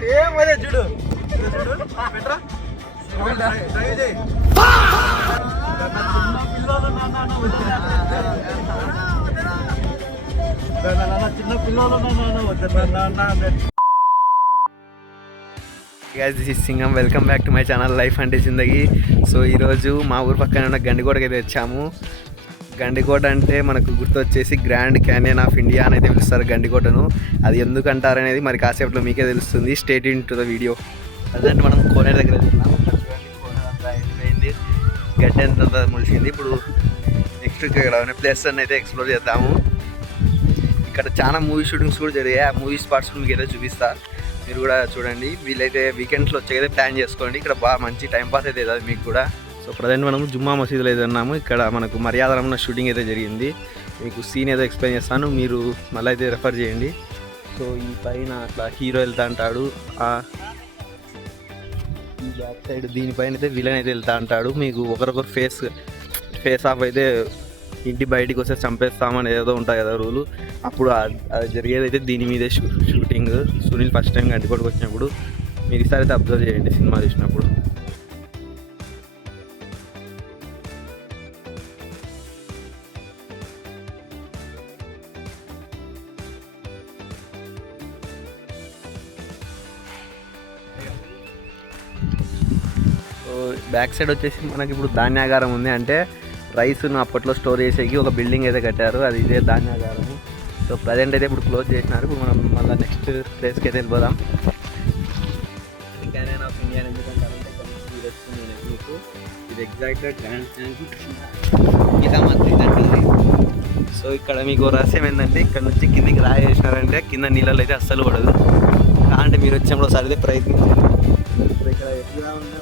Same అదే చూడు పెట్టరా చిన్న పిల్లలు guys this is Singam. Welcome back to my channel life అంటే జిందగీ. సో ఈరోజు మా ఊరు పక్కన ఉన్న గండికోటకి అయితే వచ్చాము. గండికోట అంటే మనకు గుర్తొచ్చేసి గ్రాండ్ క్యానియన్ ఆఫ్ ఇండియా అని అయితే పిలుస్తారు గండికోటను. అది ఎందుకు అంటారనేది మరి కాసేపులో మీకే తెలుస్తుంది. State in to the video. అదంటే మనం కోనేరు దగ్గర వెళ్తున్నాము. కోనేరు అంతా అయిపోయింది, గడ్డి అంతా ములిసింది. ఇప్పుడు నెక్స్ట్ ఇక్కడ ప్లేస్ అని అయితే ఎక్స్ప్లోర్ చేద్దాము. ఇక్కడ చాలా మూవీ షూటింగ్స్ కూడా జరిగాయి. ఆ మూవీ స్పాట్స్ మీకు అయితే చూపిస్తా, మీరు కూడా చూడండి. వీలైతే వీకెండ్స్లో వచ్చేది ప్లాన్ చేసుకోండి. ఇక్కడ బాగా మంచి టైంపాస్ అయితే అది మీకు కూడా. సో ప్రజెంట్ మనం జుమ్మా మసీదులో అయితే ఉన్నాము. ఇక్కడ మనకు మర్యాదరమైన షూటింగ్ అయితే జరిగింది. మీకు సీన్ ఏదో ఎక్స్ప్లెయిన్ చేస్తాను, మీరు మళ్ళీ అయితే రెఫర్ చేయండి. సో ఈ పైన అట్లా హీరో వెళ్తా అంటాడు, ఈ బ్యాక్ సైడ్ దీనిపైన అయితే విలన్ అయితే వెళ్తా అంటాడు. మీకు ఒకరొకరు ఫేస్ ఆఫ్ అయితే ఇంటి బయటికి వస్తే చంపేస్తామని ఏదో ఉంటాయి కదా రూలు. అప్పుడు అది జరిగేది అయితే దీని మీదే షూటింగ్. సునీల్ ఫస్ట్ టైం గండికోటకి వచ్చినప్పుడు మీరు ఈసారి అయితే అబ్జర్వ్ చేయండి సినిమా చూసినప్పుడు. బ్యాక్ సైడ్ వచ్చేసి మనకి ఇప్పుడు ధాన్యాగారం ఉంది. అంటే రైస్ను అప్పట్లో స్టోర్ చేసేకి ఒక బిల్డింగ్ అయితే కట్టారు, అది ఇదే ధాన్యాగారము. సో ప్రజెంట్ అయితే ఇప్పుడు క్లోజ్ చేసినారు. ఇప్పుడు మనం మళ్ళీ నెక్స్ట్ ప్లేస్కి అయితే వెళ్ళిపోదాం. క్యానియన్ ఆఫ్ ఇండియా ఎందుకంటే మీకు ఇది ఎగ్జాక్ట్గా గ్రాండ్ ఇదంటే. సో ఇక్కడ మీకు రహస్యం ఏంటంటే, ఇక్కడ నుంచి కిందికి రాయి వేసినారంటే కింద నీళ్ళలో అయితే అస్సలు పడదు. కాంటే మీరు వచ్చినప్పుడు ఒకసారి అయితే ప్రయత్నించండి. ఇప్పుడు ఇక్కడ ఎట్లా ఉన్న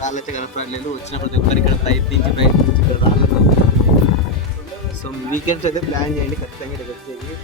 రాళ్ళైతే కనపడలేదు. వచ్చినప్పుడు ఒక్కరు ఇక్కడ ప్రయత్నించి ఇక్కడ రాళ్ళతో. సో వీకెండ్స్ అయితే ప్లాన్ చేయండి ఖచ్చితంగా ఇక్కడ వచ్చేది.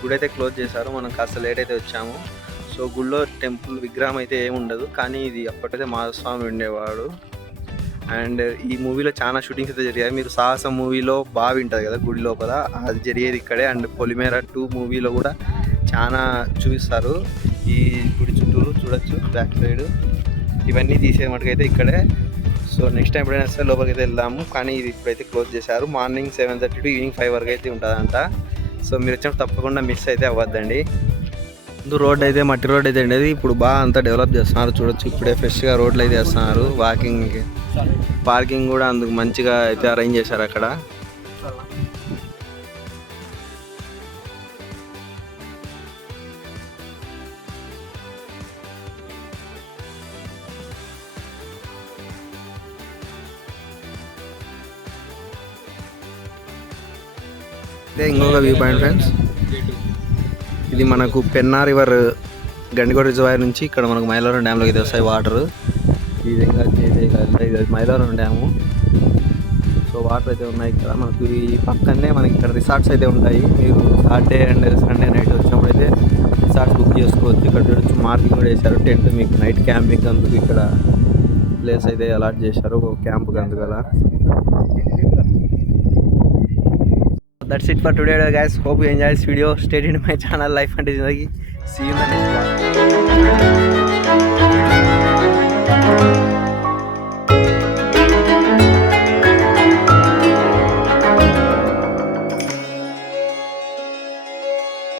గుడి అయితే క్లోజ్ చేశారు, మనం కాస్త లేట్ అయితే వచ్చాము. సో గుడిలో టెంపుల్ విగ్రహం అయితే ఏమి ఉండదు, కానీ ఇది అప్పటితే మాధవస్వామి ఉండేవాడు. అండ్ ఈ మూవీలో చాలా షూటింగ్స్ అయితే జరిగాయి. మీరు సాహసం మూవీలో బావి ఉంటుంది కదా గుడి లోపల, అది జరిగేది ఇక్కడే. అండ్ పొలిమేర 2 మూవీలో కూడా చాలా చూపిస్తారు. ఈ గుడి చుట్టూరు చూడొచ్చు, బ్యాక్ సైడ్ ఇవన్నీ తీసే మటుకైతే ఇక్కడే. సో నెక్స్ట్ టైం ఎప్పుడైనా వస్తే లోపలికి అయితే వెళ్దాము, కానీ ఇది ఇప్పుడైతే క్లోజ్ చేశారు. మార్నింగ్ 7:30 to ఈవినింగ్ 5 వరకు అయితే ఉంటుందంట. సో మీరు వచ్చినప్పుడు తప్పకుండా మిస్ అయితే అవ్వద్దండి. ముందు రోడ్ అయితే మట్టి రోడ్ అయితే ఉండేది, ఇప్పుడు బాగా అంతా డెవలప్ చేస్తున్నారు. చూడొచ్చు, ఇప్పుడే ఫ్రెష్గా రోడ్లు అయితే వేస్తున్నారు. వాకింగ్ పార్కింగ్ కూడా అందుకు మంచిగా అయితే అరేంజ్ చేశారు అక్కడ. ఇదే ఇంకొక వ్యూ పాయింట్ ఫ్రెండ్స్. ఇది మనకు పెన్నా రివర్ గండికోట రిజర్వాయర్ నుంచి ఇక్కడ మనకు మైలవరం డ్యామ్లోకి అయితే వస్తాయి వాటర్. ఈ విధంగా ఇది మైలవరం డ్యాము. సో వాటర్ అయితే ఉన్నాయి ఇక్కడ మనకు. ఈ పక్కనే మనకి ఇక్కడ రిసార్ట్స్ అయితే ఉంటాయి. మీరు సాటర్డే అండ్ సండే నైట్ వచ్చినప్పుడు అయితే రిసార్ట్స్ బుక్ చేసుకోవచ్చు. ఇక్కడ చూడొచ్చు మార్కింగ్ కూడా వేశారు. టెంట్ మీకు నైట్ క్యాంపింగ్ అందుకు ఇక్కడ ప్లేస్ అయితే అలాట్ చేశారు, ఒక క్యాంప్కి అందుకలా. That's it for today guys. Hope you enjoy this video. Stay tuned to my channel Life and Zindagi. See you in the next one.